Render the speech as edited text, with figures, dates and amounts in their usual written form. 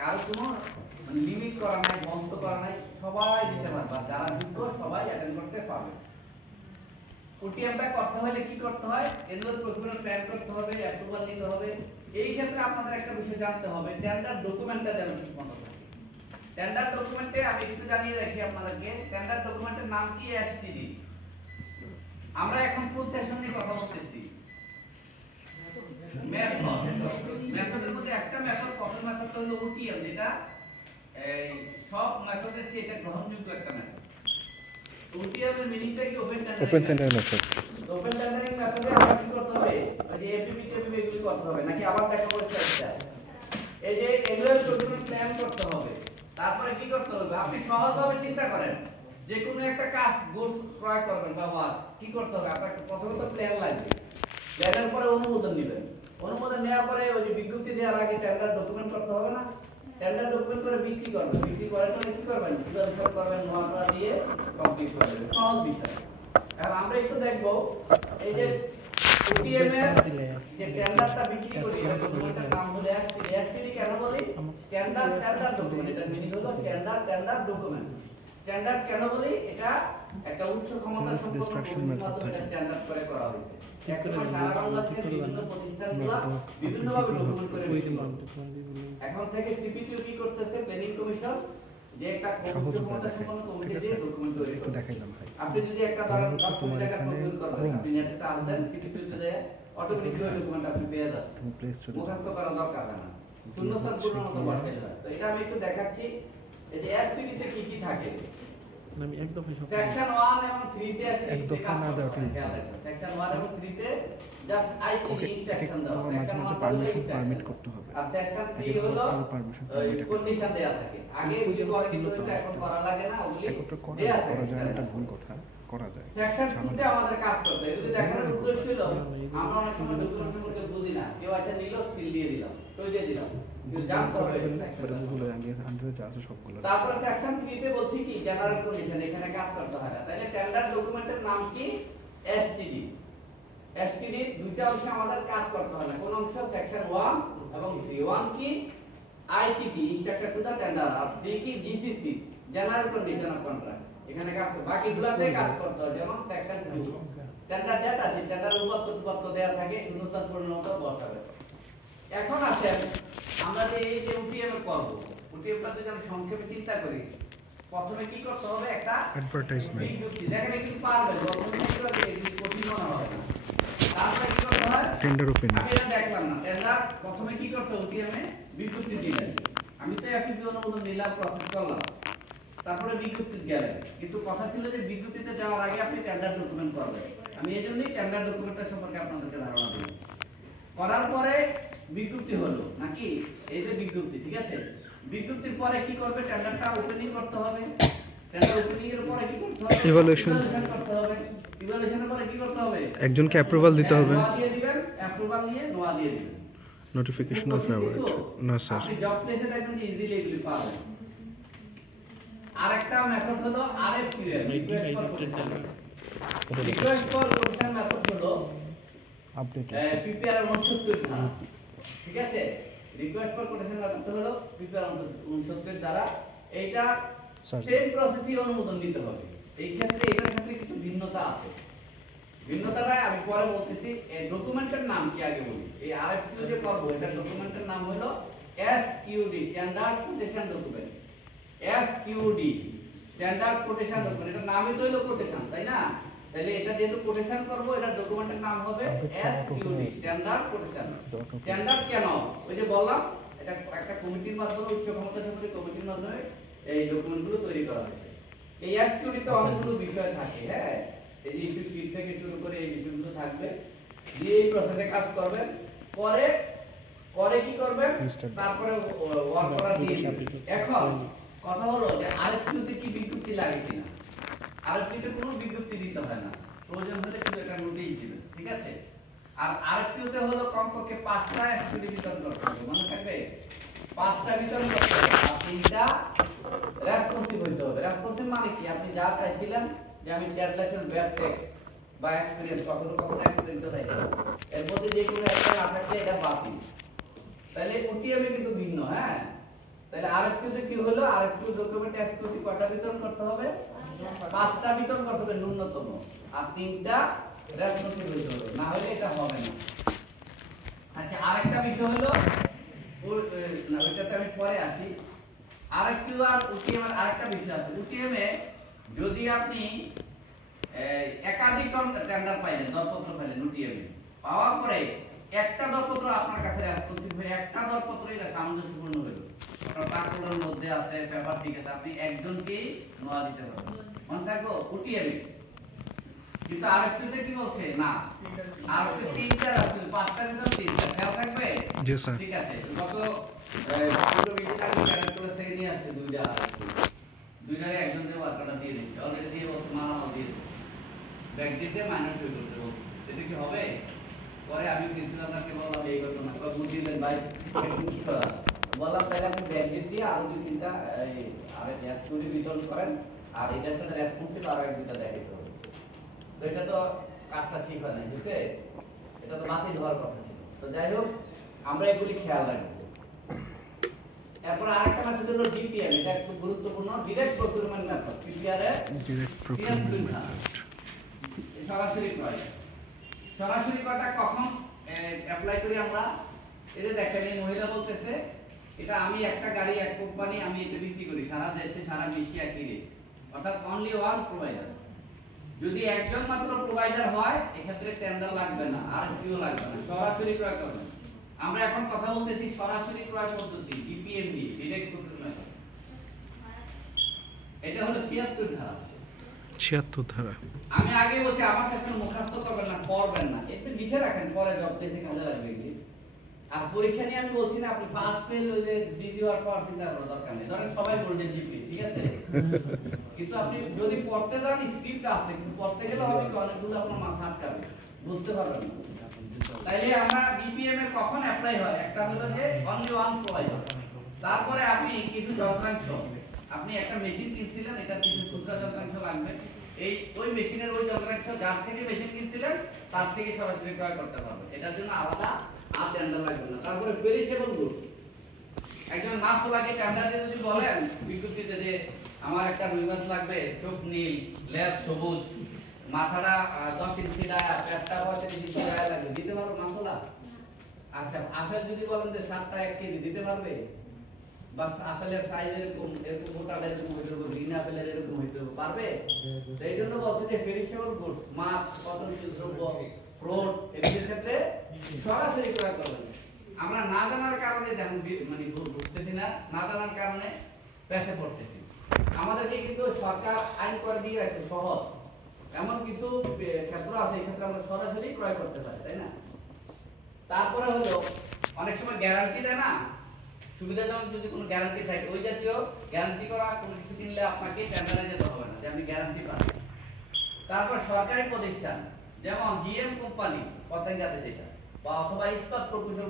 কারো কোনো লিমিট করা নাই, বন্ধ করা নাই, সবাই দিতে পারবে, যারা যোগ্য সবাই অ্যাটেন্ড করতে পারবে। ওটিএমটা করতে হলে কি করতে হয়? এগুলো প্রথমে প্ল্যান করতে হবে, অ্যাপ্রুভাল নিতে হবে। এই ক্ষেত্রে আপনাদের একটা বিষয় জানতে হবে, টেন্ডার ডকুমেন্টটা যেন ঠিকমতো থাকে। টেন্ডার ডকুমেন্টে আমি একটু জানিয়ে রাখি আপনাদেরকে, টেন্ডার ডকুমেন্টের নাম কি? এসটিডি। আমরা এখন কোন সেশন নিয়ে কথা বলতেছি? মেথড। মেথডের মধ্যে একটা মেথড, প্রথম মেথডটা হলো ওটিএম, যেটা এই সব মেথডের চেয়ে এটা গ্রহণযোগ্য একটা মেথড। ওটিএম এর মিনিংটা কি? Open tendering method. Open tendering মেথডে আমরা কি করতে হবে? ওই যে এপিপি টেপিপি এগুলি করতে হবে নাকি আবার দেখা বলছে একটা, এই যে এনুয়াল প্রোগ্রাম প্ল্যান করতে হবে। তারপরে কি করতে হবে? আপনি সহজভাবে চিন্তা করেন, যে কোনো একটা কাজ গুডস ক্রয় করবেন বা ওয়ার্ক, কি করতে হবে? আপনাকে প্রথমে তো প্ল্যান লাগবে, প্ল্যানের পরে অনুমোদন নেবেন, অনুমোদন নেওয়ার পরে ওই যে বিজ্ঞপ্তি দেওয়ার আগে টেন্ডার ডকুমেন্ট করতে হবে না? টেন্ডার ডকুমেন্ট করে বিক্রি করবেন, বিক্রি করার পরে কি করবেন? ইভালুয়েশন করবেন, নোয়াটা দিয়ে কমপ্লিট করবেন। সহজ বিষয়। এখন আমরা একটু দেখব এই যে ওটিএম এর যে টেন্ডারটা বিক্রি করি, এটা ডকুমেন্টের নাম হলো এসটিডি। এসটিডি কেন বলি? Standard tender document. এটার মিনিং হলো স্ট্যান্ডার্ড টেন্ডার ডকুমেন্ট। স্ট্যান্ডার্ড কেন বলি? এটা একটা উচ্চ ক্ষমতা সম্পন্ন প্রযুক্তির মাধ্যমে স্ট্যান্ডার্ড করে করা হয়েছে। একসময় সারা বাংলাদেশের বিভিন্ন প্রতিষ্ঠানগুলো বিভিন্নভাবে ডকুমেন্ট করে বিক্রি করে। এখন থেকে সিপিটিও কি করতেছে? প্ল্যানিং কমিশন যে একটা উচ্চ ক্ষমতা সম্পন্ন কমিটি দিয়ে ডকুমেন্ট তৈরি করে। আপনি যদি একটা ধরেন 10 কোটি টাকা প্রপোজ করবেন, আপনি নেটে চাল দেন, সিপিটিতে যায় অটোমেটিক ওই ডকুমেন্ট আপনি পেয়ে যাচ্ছেন, মুখস্থ করা দরকার হয় না, শূন্যস্থান পূর্ণ মতো বসাই হয়। তো এটা আমি একটু দেখাচ্ছি, এই যে এসপিটিতে কি কি থাকে। আমি একদম সেকশন 1 এবং 3 তে এসপিটি কাজ করে। সেকশন 1 এবং 3 তে জাস্ট আইটি ইনস্ট্রাকশন দাও, সেকশন 1 পারমিশন পারমিট করতে হবে, আর সেকশন 3 হলো কন্ডিশন দেয়া থাকে। আগে ওই কোয়ালিটি এখন করা লাগে না, ওগুলি দেয়া থাকে। এটা ভুল কথা, করা যায়। সেকশন 2 তে আমাদের কাজ করতে হয়। যদি দেখানোর উদ্দেশ্য হলো আমরা অনেক সময় ডকুমেন্ট সম্পর্কে বুঝি না, কেউ আছে নিল স্কিল দিয়ে দিলাম, তো দিয়ে দিলাম, কিন্তু জানতে হবে সেকশনগুলো আগে আন্ডারে যা আছে সবগুলো। তারপর সেকশন 3 তে বলছি কি? জেনারেল কন্ডিশন, এখানে কাজ করতে হয় না। তাহলে টেন্ডার ডকুমেন্টের নাম কি? এসটিডি। এসটিডি দুইটা অংশে আমাদের কাজ করতে হয় না। কোন অংশ? সেকশন 1 এবং 3। 1 কি? ITT, instruction to the tender, আর 3 কি? GCC, general condition of contract. এখানে কাজ করতে, বাকিগুলোতে কাজ করতে হয়। যেমন সেকশন 2 টেন্ডার ডেট আছে, টেন্ডার উপপাদ্য দেয়া থাকে, শূন্যস্থান পূর্ণ মতো বসাবে। এখন আসেন আমরা যে এই যে ওটিএম করব, ওটিএমটা যদি আমি সংক্ষেপে চিন্তা করি, প্রথমে কি করতে হবে? একটা অ্যাডভার্টাইজমেন্ট বিজ্ঞপ্তি। দেখেন কি পারবে, প্রথমে কি করবে? এই কঠিন মনে হবে না। তারপরে কি করতে হয়? Tender opening. আমি এটা দেখলাম না, টেন্ডার প্রথমে কি করতে হবে? ওটিএম এ বিজ্ঞপ্তি দিলেন, আমি তো এফিপি অনুমোদন নিলাম, প্রসেস করলাম, তারপরে বিজ্ঞপ্তি গেলেন। কিন্তু কথা ছিল যে বিজ্ঞপ্তিতে যাওয়ার আগে আপনি টেন্ডার ডকুমেন্ট করবেন। আমি এইজন্যই টেন্ডার ডকুমেন্টটা সম্পর্কে আপনাদেরকে ধারণা দিই। করার পরে বিজ্ঞপ্তি হলো নাকি? এই যে বিজ্ঞপ্তি, ঠিক আছে? বিজ্ঞপ্তির পরে কি করবে? টেন্ডারটা ওপেনিং করতে হবে। টেন্ডার ওপেনিং এর পরে কি করতে হবে? ইভালুয়েশন করতে হবে। ইভালুয়েশনের পরে কি করতে হবে? একজনকে অ্যাপ্রুভাল দিতে হবে। নোয়া দিয়ে দিবেন, অ্যাপ্রুভাল নিয়ে নোয়া দিয়ে দিবেন। Notification off award. না স্যার, আপনি জব প্লেসে দেখবেন যে ইজিলি এগুলি পাবেন। আরেকটা মেথড হলো আরএফকিউএম, রিকোয়েস্ট ফর কোটেশন মেথড হলো আপডেট পিপিআর 69 ধারা, ঠিক আছে? রিকোয়েস্ট ফর কোটেশন মেথড হলো পিপিআর 69 দ্বারা এইটা সেম প্রসেসই অনুমোদন দিতে হবে। এই ক্ষেত্রে এটার ক্ষেত্রে কিছু ভিন্নতা আছে। ভিন্নতাটা আমি পরে বলতেছি। এই ডকুমেন্টের নাম কি আগে বলি। এই আরএফকিউ যে করব, এটা ডকুমেন্টের নাম হলো SQD, standard quotation document. SQD standard quotation document, এটা নামই তো হলো কোটেশন, তাই না? তাহলে এটা যেহেতু কোটেশন করব, এটা ডকুমেন্টের নাম হবে এসকিউডি, স্ট্যান্ডার্ড কোটেশন। স্ট্যান্ডার্ড কেন? ওই যে বললাম, এটা একটা কমিটির মাধ্যমে, উচ্চ ক্ষমতা সম্পন্ন কমিটির মাধ্যমে এই ডকুমেন্টগুলো তৈরি করা হয়েছে। এই এসকিউডিতে অনেকগুলো বিষয় থাকে, হ্যাঁ, এই যে ইস্যু শীট থেকে শুরু করে এই বিষয়গুলো থাকবে। দিয়ে এই প্রসেসে কাজ করবেন, পরে কি করবেন? তারপরে ওয়ার্ক অর্ডার দিয়ে দিবেন। এখন কথা হলো যে আরএফকিউতে কি বিজ্ঞপ্তি লাগে কিনা? আরএফকিউতে কোনো বিজ্ঞপ্তি দিতে হয় না, প্রয়োজন হলে শুধু একটা নোটিশ দিবেন, ঠিক আছে? আর আরএফকিউতে হলো কমপক্ষে 5টা এসকিউডি বিতরণ করতে হবে, মনে থাকবে? 5টা বিতরণ করতে হবে, আর 3টা রেসপন্সিভ হইতে হবে। রেসপন্সিভ মানে কি? আপনি যা চাইছিলেন যে আমি ট্রেড লাইসেন্স, ব্যাড ট্যাক্স বা এক্সপেরিয়েন্স, কখনো এক্সপেরিয়েন্স চাইছি, এর মধ্যে যে কোনো একটা না থাকলে এটা বাতিল। তাহলে ওটিএম এ কিন্তু ভিন্ন, হ্যাঁ, তাহলে আরএফকিউতে কি হলো, আরএফকিউ ডকুমেন্ট এসকিউটি কয়টা বিতরণ করতে হবে, 5টা বিতরণ করতে হবে ন্যূনতম, আর 3টা রেসপন্সিভ হইতে হবে, না হলে এটা হবে না। আচ্ছা, আরেকটা বিষয় হলো না, ওইটাতে আমি পরে আসি। আরএফকিউ আর ওটিএম এর আরেকটা বিষয় আছে। ওটিএম এ যদি আপনি একাধিক টেন্ডার পাইলেন, দরপত্র পাইলেন ওটিএম এ, পাওয়ার পরে একটা দরপত্র আপনার কাছে রেসপন্সিভ হয়ে একটা দরপত্রই সামঞ্জস্যপূর্ণ হলো, টাকার মধ্যে আছে, পেপার ঠিক আছে, আপনি একজনকেই নোয়া দিতে পারবেন, মনে থাকবো ওটিএম এ। কিন্তু আরএফকিউতে কি বলছে না, আরএফকিউ 3টা আছে, 5টার ভিতর 3টা, খেয়াল থাকবে। জি স্যার। ঠিক আছে, গত পুরো মিটিং ক্যারেক্টার থেকে নিয়ে আসছে দুইটারে একজনকে ওয়ার্কারটা দিয়ে দিচ্ছে, অলরেডি দিয়ে বলছে মালামাল দিয়ে দিচ্ছে, ব্যাগ দিতে মাইনাস হয়ে করতে বলছে, এটা কি হবে? পরে আমি প্রিন্সিপালকে বললাম এই ঘটনা, বুদ্ধি দেন ভাই কি করা, বললাম তাহলে আপনি ব্যাগ দিয়ে আরো 2-3টা এসকিউটি বিতরণ করেন, আর এটার সাথে রেসপন্সিভ আরো 1-2টা দেয় দিতে হবে। তো এটা তো কাজটা ঠিক হয় না, বুঝছে, এটা তো বাতিল হওয়ার কথা ছিল। তো যাই হোক, আমরা এগুলি খেয়াল রাখবো। এরপর আরেকটা মেথড হলো ডিপিএম, এটা খুব গুরুত্বপূর্ণ, ডিরেক্ট প্রকিউরমেন্ট মেথড। ডিপিআর এর ডিরেক্ট প্রকিউরমেন্ট মেথড, সরাসরি ক্রয়। সরাসরি ক্রয়টা কখন অ্যাপ্লাই করি আমরা? এই যে দেখেন, এই মহিলা বলতেছে এটা আমি একটা গাড়ি, এক কোম্পানি, আমি এটা বিক্রি করি সারা দেশে, সারা বিশ্বে একই রেট, অর্থাৎ অনলি ওয়ান প্রোভাইডার। যদি একজন মাত্র প্রোভাইডার হয়, এক্ষেত্রে টেন্ডার লাগবে না, আর কিউ লাগবে না, সরাসরি ক্রয় করবেন। আমরা এখন কথা বলতেছি সরাসরি ক্রয় পদ্ধতি, ডিপিএমডি, ডিরেক্ট প্রকিউরমেন্ট মেথড। এটা হলো 76 ধারা। 76 ধারা। আমি আগে বলছি আমার কাছে মুখস্থ করবেন না, পড়বেন না, একটু লিখে রাখেন, পরে জব ডেসে কাজে লাগবে কি। আর পরীক্ষা নিয়ে আমি বলছি না আপনি পাস ফেল হইলে দ্বিতীয় আর পড়ার চিন্তা করার দরকার নেই, ধরেন সবাই গোল্ডেন জিপি, ঠিক আছে, কিন্তু আপনি যদি পড়তে যান স্ক্রিপ্ট আছে, কিন্তু পড়তে গেলে হবে কি অনেকগুলো আপনার মাথা আটকাবে, বুঝতে পারবেন না। তাইলে আমরা বিপিএম এর কখন অ্যাপ্লাই হয়, একটা হলো যে অনলি ওয়ান প্রোভাইডার। তারপরে আপনি কিছু যন্ত্রাংশ, আপনি একটা মেশিন কিনছিলেন, এটা কিছু খুচরা যন্ত্রাংশ লাগবে, এই ওই মেশিনের ওই যন্ত্রাংশ যার থেকে মেশিন কিনছিলেন তার থেকে সরাসরি ক্রয় করতে পারবেন, এটার জন্য আলাদা আর টেন্ডার লাগবে না। তারপরে পেরিশেবল গুডস, একজন মাছওয়ালাকে টেন্ডার দিয়ে যদি বলেন বিজ্ঞপ্তিতে যে আমার একটা রুই মাছ লাগবে, চোখ নীল, লেজ সবুজ, মাথাটা 10 ইঞ্চি ডায়া, পেটটা 35 ইঞ্চি ডায়া লাগবে, দিতে পারবে মাছওয়ালা? আচ্ছা, আপেল যদি বলেন যে 7টা 1 কেজি, দিতে পারবে? বাস আপেলের সাইজ এরকম গোটা এরকম হইতে হবে, গ্রিন আপেলের এরকম হইতে হবে, পারবে? তো এই জন্য বলছে যে পেরিশেবল গুডস, মাছ, পচনশীল দ্রব্য, ফ্রুট, এগুলোর ক্ষেত্রে সরাসরি ক্রয় করবেন। আমরা না জানার কারণে দেখুন মানে বুঝতেছি না, না জানার কারণে পেছে পড়তেছি। আমাদেরকে কিন্তু সরকার আইন করে দিয়ে রাখছে সহজ, এমন কিছু ক্ষেত্র আছে এই ক্ষেত্রে আমরা সরাসরি ক্রয় করতে পারি, তাই না? তারপরে হলো অনেক সময় গ্যারান্টি দেয় না, সুবিধাজনক যদি কোনো গ্যারান্টি থাকে, ওই জাতীয় গ্যারান্টি করা কোনো কিছু কিনলে আপনাকে টেন্ডারে যেতে হবে না, যে আমি গ্যারান্টি পাচ্ছি। তারপর সরকারি প্রতিষ্ঠান যেমন জিএম কোম্পানি পতেঙ্গাতে যেটা, বা অথবা ইস্পাত প্রকৌশল